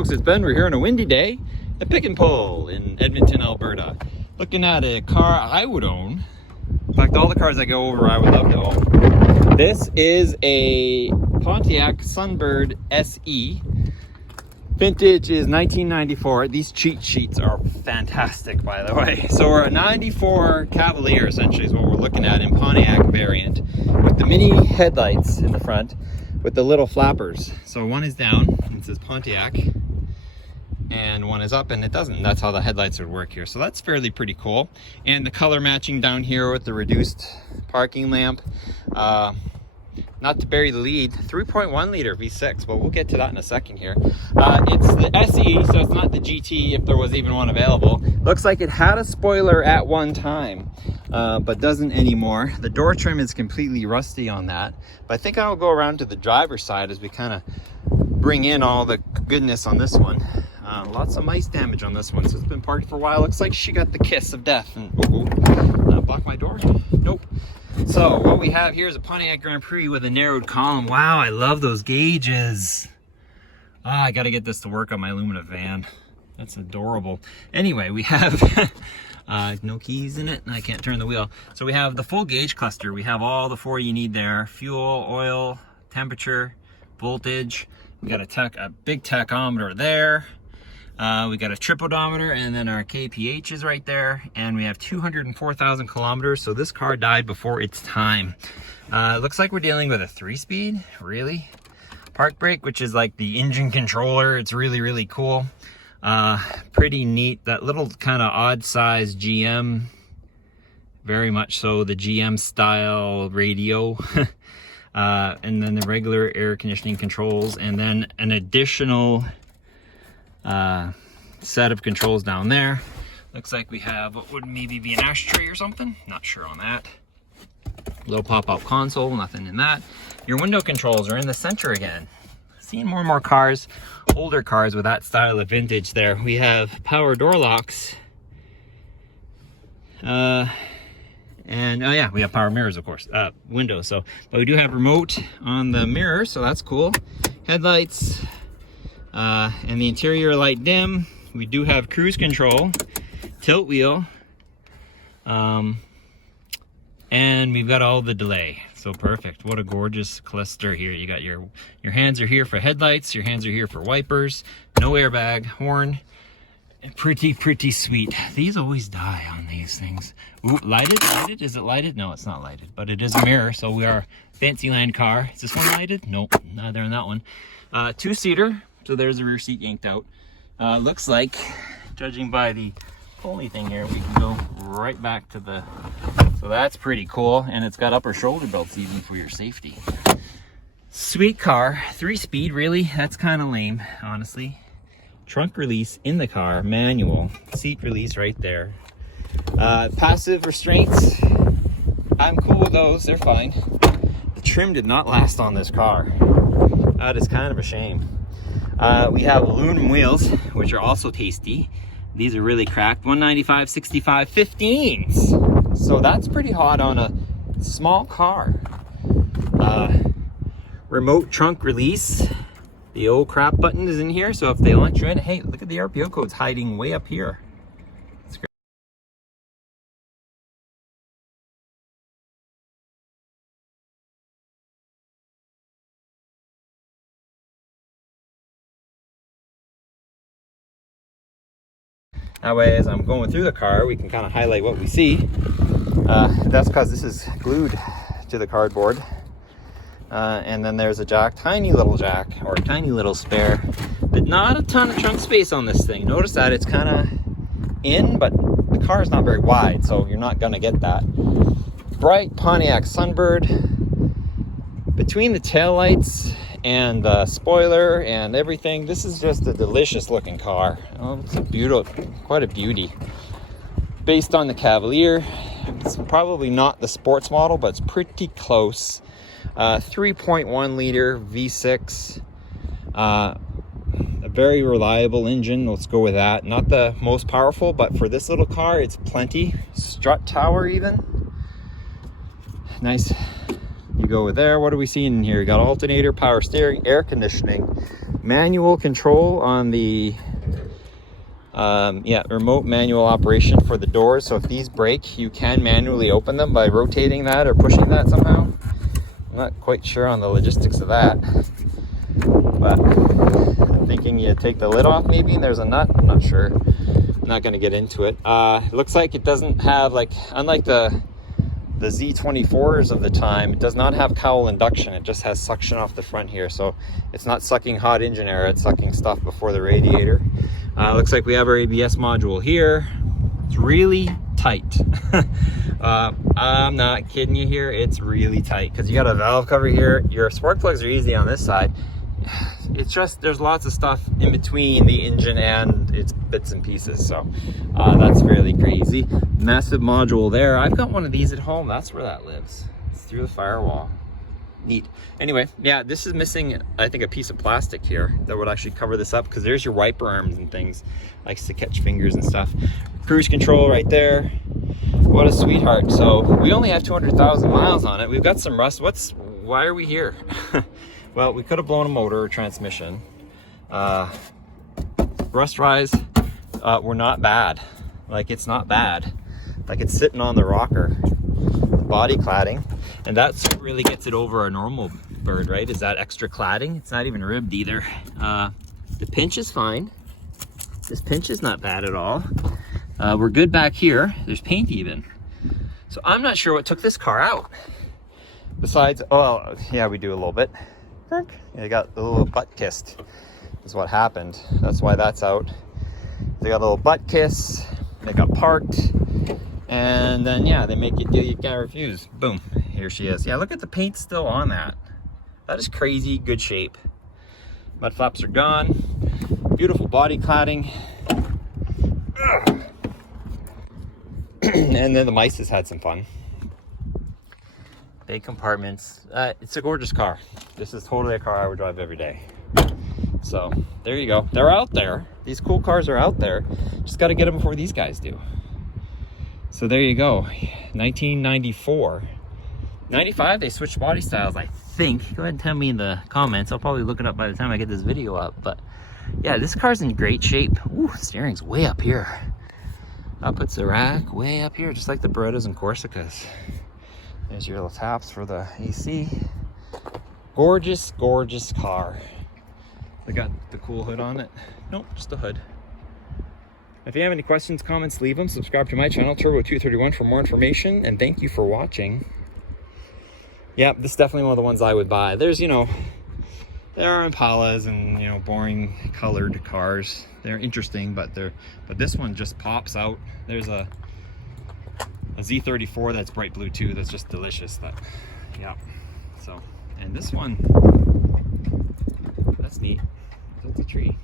folks, it's Ben. We're here on a windy day at Pick and Pull in Edmonton, Alberta. Looking at a car I would own. In fact, all the cars I go over I would love to own. This is a Pontiac Sunbird SE. Vintage is 1994. These cheat sheets are fantastic, by the way. So we're a 94 Cavalier, essentially, is what we're looking at in Pontiac variant, with the mini headlights in the front with the little flappers. So one is down, it says Pontiac, and one is up and it doesn't. That's how the headlights would work here. So that's fairly pretty cool. And the color matching down here with the reduced parking lamp. Not to bury the lead, 3.1 liter V6, but we'll get to that in a second here. It's the SE, so it's not the GT if there was even one available. Looks like it had a spoiler at one time, but doesn't anymore. The door trim is completely rusty on that, but I think I'll go around to the driver's side as we kind of bring in all the goodness on this one. Lots of mice damage on this one, so it's been parked for a while. Looks like she got the kiss of death. And block my door? Nope. So what we have here is a Pontiac Grand Prix with a narrowed column. Wow, I love those gauges. I gotta get this to work on my Lumina van. That's adorable. Anyway, we have no keys in it and I can't turn the wheel. So we have the full gauge cluster. We have all the four you need there: fuel, oil, temperature, voltage. We got a big tachometer there. We got a trip odometer, and then our kph is right there, and we have 204,000 kilometers. So this car died before its time. Looks like we're dealing with a 3-speed, really. Park brake, which is like the engine controller. It's really, really cool. Pretty neat. That little kind of odd size GM, very much so the GM style radio. And then the regular air conditioning controls, and then an additional set of controls down there. Looks like we have what would maybe be an ashtray or something, not sure on that. Little pop-up console, nothing in that. Your window controls are in the center again. Seeing more and more cars, older cars with that style of vintage there. We have power door locks, and oh yeah, we have power mirrors, of course, windows. So, but we do have remote on the mirror, so that's cool. Headlights, and the interior light dim. We do have cruise control, tilt wheel, and we've got all the delay. So perfect. What a gorgeous cluster here. You got your hands are here for headlights, your hands are here for wipers, no airbag, horn. Pretty sweet. These always die on these things. Ooh, lighted? Is it lighted? No, it's not lighted, but it is a mirror, so we are Fancyland car. Is this one lighted? Nope, neither on that one. Two-seater, so there's the rear seat yanked out. Looks like, judging by the pulley thing here, we can go right back to the, so that's pretty cool, and it's got upper shoulder belts even for your safety. Sweet car, 3-speed, really? That's kind of lame, honestly. Trunk release in the car, manual, seat release right there. Passive restraints, I'm cool with those, they're fine. The trim did not last on this car. That is kind of a shame. We have aluminum wheels, which are also tasty. These are really cracked, 195, 65, 15s. So that's pretty hot on a small car. Remote trunk release. The old crap button is in here, so if they let you in, hey, look at the RPO codes hiding way up here. That's great. That way, as I'm going through the car, we can kind of highlight what we see. That's because this is glued to the cardboard. And then there's a jack, tiny little jack, or tiny little spare, but not a ton of trunk space on this thing. Notice that it's kind of in, but the car is not very wide, so you're not gonna get that. Bright Pontiac Sunbird. Between the taillights and the spoiler and everything, this is just a delicious looking car. Oh, it's a beautiful, quite a beauty. Based on the Cavalier, it's probably not the sports model, but it's pretty close. 3.1 liter V6, a very reliable engine. Let's go with that. Not the most powerful, but for this little car, it's plenty. Strut tower even. Nice. You go with there. What are we seeing in here? We got alternator, power steering, air conditioning. manual control on the remote manual operation for the doors. So if these break, you can manually open them by rotating that or pushing that somehow. I'm not quite sure on the logistics of that, but I'm thinking you take the lid off maybe and there's a nut. I'm not sure. I'm not going to get into it. It looks like it doesn't have, like, unlike the Z24s of the time, it does not have cowl induction. It just has suction off the front here, so it's not sucking hot engine air, it's sucking stuff before the radiator. Looks like we have our ABS module here. It's really tight. I'm not kidding you here, it's really tight because you got a valve cover here. Your spark plugs are easy on this side. It's just, there's lots of stuff in between the engine and its bits and pieces, so that's fairly crazy. Massive module there. I've got one of these at home. That's where that lives. It's through the firewall. Neat. Anyway, yeah, this is missing, I think, a piece of plastic here that would actually cover this up, because there's your wiper arms and things. Likes to catch fingers and stuff. Cruise control right there. What a sweetheart. So we only have 200,000 miles on it. We've got some rust. Why are we here? Well, we could have blown a motor or transmission. Rust rise were not bad. Like, it's not bad. Like, it's sitting on the rocker. Body cladding, and that's what really gets it over a normal bird, right? Is that extra cladding. It's not even ribbed either. The pinch is fine. This pinch is not bad at all. We're good back here. There's paint even. So I'm not sure what took this car out. Besides, oh yeah, we do a little bit. They got the little butt kissed is what happened. That's why that's out. They got a little butt kiss. They got parked. And then, yeah, they make you do, you can't refuse. Boom, here she is. Yeah, look at the paint still on that. That is crazy good shape. Mud flaps are gone. Beautiful body cladding. And then the mice has had some fun. Big compartments. It's a gorgeous car. This is totally a car I would drive every day. So, there you go. They're out there. These cool cars are out there. Just got to get them before these guys do. So there you go, 1994. 95, they switched body styles, I think. Go ahead and tell me in the comments. I'll probably look it up by the time I get this video up. But yeah, this car's in great shape. Ooh, steering's way up here. That puts the rack way up here, just like the Berettas and Corsicas. There's your little taps for the AC. Gorgeous, gorgeous car. They got the cool hood on it. Nope, just the hood. If you have any questions, comments, leave them. Subscribe to my channel, Turbo231, for more information, and thank you for watching. Yeah, this is definitely one of the ones I would buy. There's, you know, there are Impalas and, you know, boring colored cars. They're interesting, but this one just pops out. There's a Z34 that's bright blue too. That's just delicious. That, yeah. So, and this one, that's neat. That's a tree.